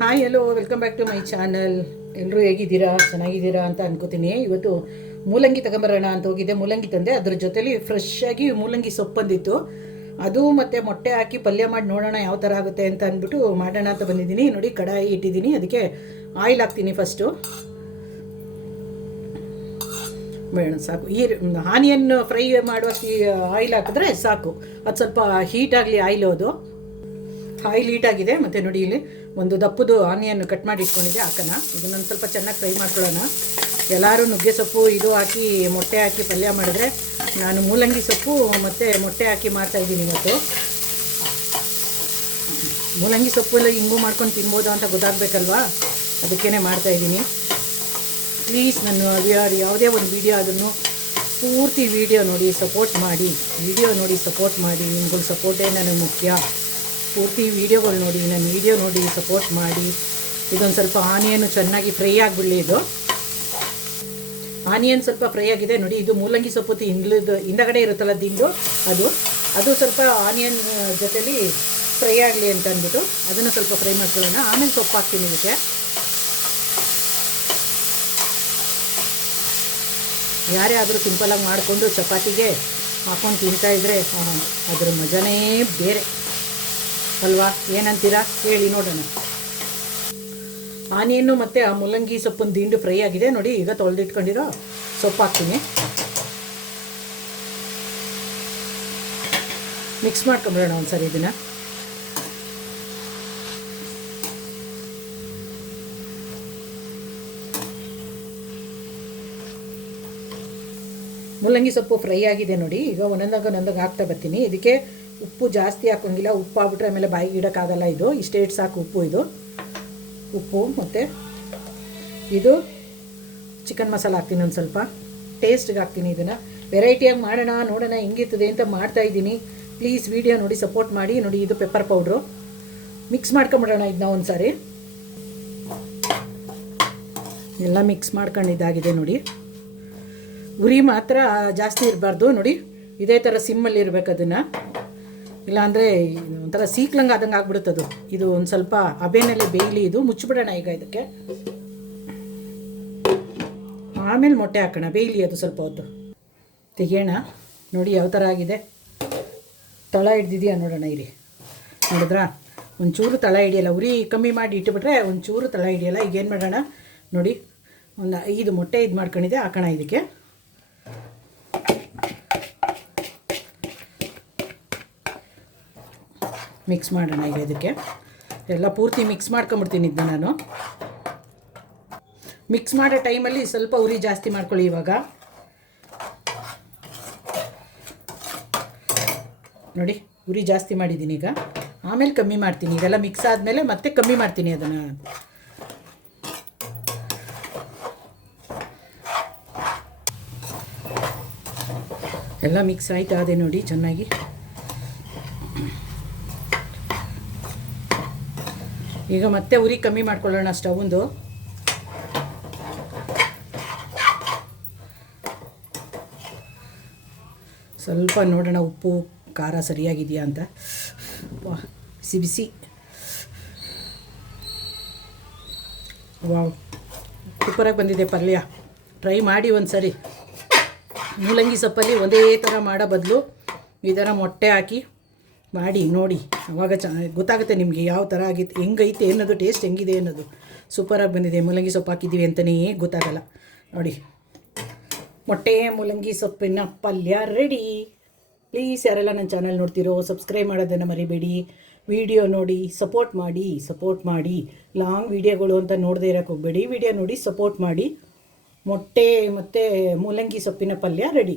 Hi hello welcome back to my channel ಎಲ್ಲರೂ ಹೇಗಿದ್ದೀರಾ? ಚೆನ್ನಾಗಿದ್ದೀರಾ ಅಂತ ಅನ್ಕೋತೀನಿ. ಇವತ್ತು ಮೂಲಂಗಿ ತಗೊಂಬರೋಣ ಅಂತ ಹೋಗಿದ್ದೆ. ಮೂಲಂಗಿ ತಂದೆ, ಅದ್ರ ಜೊತೆಲಿ ಫ್ರೆಶ್ ಆಗಿ ಮೂಲಂಗಿ ಸೊಪ್ಪು ಬಂದಿತ್ತು. ಅದು ಮತ್ತೆ ಮೊಟ್ಟೆ ಹಾಕಿ ಪಲ್ಯ ಮಾಡಿ ನೋಡೋಣ ಯಾವ ಥರ ಆಗುತ್ತೆ ಅಂತ ಅಂದ್ಬಿಟ್ಟು ಮಾಡೋಣ ಅಂತ ಬಂದಿದ್ದೀನಿ. ನೋಡಿ, ಕಡಾಯಿ ಇಟ್ಟಿದ್ದೀನಿ. ಅದಕ್ಕೆ ಆಯಿಲ್ ಹಾಕ್ತೀನಿ ಫಸ್ಟು ಬೇಡ, ಸಾಕು. ಈ ಆನಿಯನ್ ಫ್ರೈ ಮಾಡುವಷ್ಟು ಆಯಿಲ್ ಹಾಕಿದ್ರೆ ಸಾಕು. ಅದು ಸ್ವಲ್ಪ ಹೀಟ್ ಆಗಲಿ ಆಯಿಲ್ ಅದು. ಆಯಿಲ್ ಆಗಿದೆ. ಮತ್ತು ನೋಡಿ ಇಲ್ಲಿ ಒಂದು ದಪ್ಪದು ಆನಿಯನ್ನು ಕಟ್ ಮಾಡಿ ಇಟ್ಕೊಂಡಿದ್ದೆ ಹಾಕೋಣ ಇದನ್ನೊಂದು ಸ್ವಲ್ಪ ಚೆನ್ನಾಗಿ ಫ್ರೈ ಮಾಡ್ಕೊಳ್ಳೋಣ. ಎಲ್ಲರೂ ನುಗ್ಗೆ ಸೊಪ್ಪು ಇದು ಹಾಕಿ, ಮೊಟ್ಟೆ ಹಾಕಿ ಪಲ್ಯ ಮಾಡಿದ್ರೆ ನಾನು ಮೂಲಂಗಿ ಸೊಪ್ಪು ಮತ್ತು ಮೊಟ್ಟೆ ಹಾಕಿ ಮಾಡ್ತಾಯಿದ್ದೀನಿ ಇವತ್ತು. ಮೂಲಂಗಿ ಸೊಪ್ಪು ಎಲ್ಲ ಹಿಂಗೂ ಮಾಡ್ಕೊಂಡು ತಿನ್ಬೋದು ಅಂತ ಗೊತ್ತಾಗಬೇಕಲ್ವಾ? ಅದಕ್ಕೇ ಮಾಡ್ತಾಯಿದ್ದೀನಿ ಪ್ಲೀಸ್ ನನ್ನ ಯಾವುದೇ ಒಂದು ವಿಡಿಯೋ ಅದನ್ನು ಪೂರ್ತಿ ವಿಡಿಯೋ ನೋಡಿ ಸಪೋರ್ಟ್ ಮಾಡಿ. ವಿಡಿಯೋ ನೋಡಿ ಸಪೋರ್ಟ್ ಮಾಡಿ. ನಿಮ್ಗಳ ಸಪೋರ್ಟೇ ನನಗೆ ಮುಖ್ಯ. ಪೂರ್ತಿ ವೀಡಿಯೋಗಳು ನೋಡಿ ನನ್ನ ವಿಡಿಯೋ ನೋಡಿ ಸಪೋರ್ಟ್ ಮಾಡಿ. ಇದೊಂದು ಸ್ವಲ್ಪ ಆನಿಯನ್ ಚೆನ್ನಾಗಿ ಫ್ರೈ ಆಗಿಬಿಡಲಿ ಇದು. ಆನಿಯನ್ ಸ್ವಲ್ಪ ಫ್ರೈ ಆಗಿದೆ. ನೋಡಿ, ಇದು ಮೂಲಂಗಿ ಸೊಪ್ಪು ಹಿಂದ್ಲದು ಹಿಂದಗಡೆ ಇರುತ್ತಲ್ಲ ದಿಂಡು, ಅದು. ಅದು ಸ್ವಲ್ಪ ಆನಿಯನ್ ಜೊತೆಲಿ ಫ್ರೈ ಆಗಲಿ ಅಂತ ಅಂದ್ಬಿಟ್ಟು ಅದನ್ನು ಸ್ವಲ್ಪ ಫ್ರೈ ಮಾಡ್ಕೊಳ್ಳೋಣ. ಆಮೇಲೆ ಸೊಪ್ಪು ಹಾಕ್ತೀನಿ ಇದಕ್ಕೆ. ಯಾರೇ ಆದರೂ ಸಿಂಪಲಾಗಿ ಮಾಡಿಕೊಂಡು ಚಪಾತಿಗೆ ಹಾಕೊಂಡು ತಿಂತಾಯಿದ್ರೆ ಅದರ ಮಜಾನೇ ಬೇರೆ. ಅಲ್ವಾ? ಏನಂತೀರಾ? ಹೇಳಿ ನೋಡೋಣ. ಆನಿಯನ್ನು ಮತ್ತು ಆ ಮೂಲಂಗಿ ಸೊಪ್ಪಿನ ದಿಂಡು ಫ್ರೈ ಆಗಿದೆ. ನೋಡಿ, ಈಗ ತೊಳೆದಿಟ್ಕೊಂಡಿರೋ ಸೊಪ್ಪು ಹಾಕ್ತೀನಿ. ಮಿಕ್ಸ್ ಮಾಡ್ಕೊಂಬಿಡೋಣ ಒಂದ್ಸರಿ ಇದನ್ನು. ಮುಲ್ಲಂಗಿ ಸೊಪ್ಪು ಫ್ರೈ ಆಗಿದೆ ನೋಡಿ. ಈಗ ಒಂದೊಂದಾಗ ಒಂದೊಂದಾಗ ಹಾಕ್ತಾ ಬರ್ತೀನಿ. ಇದಕ್ಕೆ ಉಪ್ಪು ಜಾಸ್ತಿ ಹಾಕೋಂಗಿಲ್ಲ ಉಪ್ಪು ಹಾಕ್ಬಿಟ್ರೆ ಆಮೇಲೆ ಬಾಯಿಗೆ ಇಡೋಕ್ಕಾಗಲ್ಲ ಇದು. ಇಷ್ಟೇ ಇಟ್ಟು ಸಾಕು ಉಪ್ಪು ಇದು. ಉಪ್ಪು ಮತ್ತು ಇದು ಚಿಕನ್ ಮಸಾಲ ಹಾಕ್ತೀನಿ ಒಂದು ಸ್ವಲ್ಪ. ಟೇಸ್ಟ್ಗೆ ಹಾಕ್ತೀನಿ ಇದನ್ನು. ವೆರೈಟಿಯಾಗಿ ಮಾಡೋಣ, ನೋಡೋಣ ಹೆಂಗಿರ್ತದೆ ಅಂತ ಮಾಡ್ತಾ ಇದ್ದೀನಿ. ಪ್ಲೀಸ್ ವಿಡಿಯೋ ನೋಡಿ ಸಪೋರ್ಟ್ ಮಾಡಿ. ನೋಡಿ, ಇದು ಪೆಪ್ಪರ್ ಪೌಡ್ರು ಮಿಕ್ಸ್ ಮಾಡ್ಕೊಂಬಿಡೋಣ ಇದನ್ನ ಒಂದು ಸಾರಿ ಎಲ್ಲ ಮಿಕ್ಸ್ ಮಾಡ್ಕೊಂಡಿದ್ದಾಗಿದೆ ನೋಡಿ. ಉರಿ ಮಾತ್ರ ಜಾಸ್ತಿ ಇರಬಾರ್ದು. ನೋಡಿ, ಇದೇ ಥರ ಸಿಮ್ಮಲ್ಲಿ ಇರಬೇಕು ಅದನ್ನು. ಇಲ್ಲಾಂದರೆ ಒಂಥರ ಸೀಕ್ಲಂಗೆ ಆದಂಗೆ ಆಗ್ಬಿಡುತ್ತದು ಇದು ಒಂದು ಸ್ವಲ್ಪ ಅಬೆನಲ್ಲಿ ಬೇಯಲಿ ಇದು, ಮುಚ್ಚಿಬಿಡೋಣ ಈಗ ಇದಕ್ಕೆ. ಆಮೇಲೆ ಮೊಟ್ಟೆ ಹಾಕೋಣ, ಬೇಯಲಿ ಅದು ಸ್ವಲ್ಪ ಹೊತ್ತು. ತೆಗಿಯೋಣ. ನೋಡಿ ಯಾವ ಥರ ಆಗಿದೆ. ತಳ ಹಿಡ್ದಿದೆಯಾ ನೋಡೋಣ ಇರಿ ನೋಡಿದ್ರಾ? ಒಂಚೂರು ತಳ ಹಿಡಿಯಲ್ಲ, ಉರಿ ಕಮ್ಮಿ ಮಾಡಿ ಇಟ್ಟುಬಿಟ್ರೆ ಒಂಚೂರು ತಳ ಹಿಡಿಯಲ್ಲ. ಈಗ ಏನು ಮಾಡೋಣ? ನೋಡಿ, ಒಂದು ಐದು ಮೊಟ್ಟೆ ಇದು ಮಾಡ್ಕೊಂಡಿದೆ ಹಾಕೋಣ ಇದಕ್ಕೆ. ಮಿಕ್ಸ್ ಮಾಡೋಣ ಈಗ ಇದಕ್ಕೆ. ಎಲ್ಲ ಪೂರ್ತಿ ಮಿಕ್ಸ್ ಮಾಡ್ಕೊಂಬಿಡ್ತೀನಿ ಇದನ್ನ ನಾನು. ಮಿಕ್ಸ್ ಮಾಡೋ ಟೈಮಲ್ಲಿ ಸ್ವಲ್ಪ ಉರಿ ಜಾಸ್ತಿ ಮಾಡ್ಕೊಳ್ಳಿ ಇವಾಗ. ನೋಡಿ, ಉರಿ ಜಾಸ್ತಿ ಮಾಡಿದ್ದೀನಿ ಈಗ. ಆಮೇಲೆ ಕಮ್ಮಿ ಮಾಡ್ತೀನಿ. ಇದೆಲ್ಲ ಮಿಕ್ಸ್ ಆದಮೇಲೆ ಮತ್ತೆ ಕಮ್ಮಿ ಮಾಡ್ತೀನಿ ಅದನ್ನು. ಎಲ್ಲ ಮಿಕ್ಸ್ ಆಯ್ತಾ, ಅದೇ ನೋಡಿ, ಚೆನ್ನಾಗಿ. ಈಗ ಮತ್ತೆ ಉರಿ ಕಮ್ಮಿ ಮಾಡ್ಕೊಳ್ಳೋಣ ಸ್ಟವ್ಂದು ಸ್ವಲ್ಪ ನೋಡೋಣ ಉಪ್ಪು, ಖಾರ ಸರಿಯಾಗಿದೆಯಾ ಅಂತ. ಬಿಸಿ ಬಿಸಿ. ವಾವ್, ಸೂಪರಾಗಿ ಬಂದಿದೆ ಪಲ್ಯ. ಟ್ರೈ ಮಾಡಿ ಒಂದು ಸರಿ ಮೂಲಂಗಿ ಸೊಪ್ಪಲ್ಲಿ ಒಂದೇ ಥರ ಮಾಡೋ ಬದಲು ಈ ಥರ ಮೊಟ್ಟೆ ಹಾಕಿ ಮಾಡಿ, ನೋಡಿ. ಅವಾಗ ಚ ಗೊತ್ತಾಗುತ್ತೆ ನಿಮಗೆ ಯಾವ ಥರ ಆಗಿತ್ತು ಹೆಂಗೈತೆ ಅನ್ನೋದು ಟೇಸ್ಟ್ ಹೆಂಗಿದೆ ಅನ್ನೋದು. ಸೂಪರಾಗಿ ಬಂದಿದೆ. ಮೂಲಂಗಿ ಸೊಪ್ಪು ಹಾಕಿದ್ದೀವಿ ಅಂತಲೇ ಗೊತ್ತಾಗಲ್ಲ. ನೋಡಿ. ಮೊಟ್ಟೆ ಮೂಲಂಗಿ ಸೊಪ್ಪಿನ ಪಲ್ಯ ರೆಡಿ ಪ್ಲೀಸ್ ಯಾರೆಲ್ಲ ನನ್ನ ಚಾನಲ್ ನೋಡ್ತಿರೋ ಸಬ್ಸ್ಕ್ರೈಬ್ ಮಾಡೋದನ್ನು ಮರಿಬೇಡಿ. ವಿಡಿಯೋ ನೋಡಿ ಸಪೋರ್ಟ್ ಮಾಡಿ ಸಪೋರ್ಟ್ ಮಾಡಿ. ಲಾಂಗ್ ವಿಡಿಯೋಗಳು ಅಂತ ನೋಡದೇ ಇರೋಕ್ಕೆ ಹೋಗಬೇಡಿ. ವಿಡಿಯೋ ನೋಡಿ ಸಪೋರ್ಟ್ ಮಾಡಿ. ಮೊಟ್ಟೆ ಮತ್ತು ಮೂಲಂಗಿ ಸೊಪ್ಪಿನ ಪಲ್ಯ ರೆಡಿ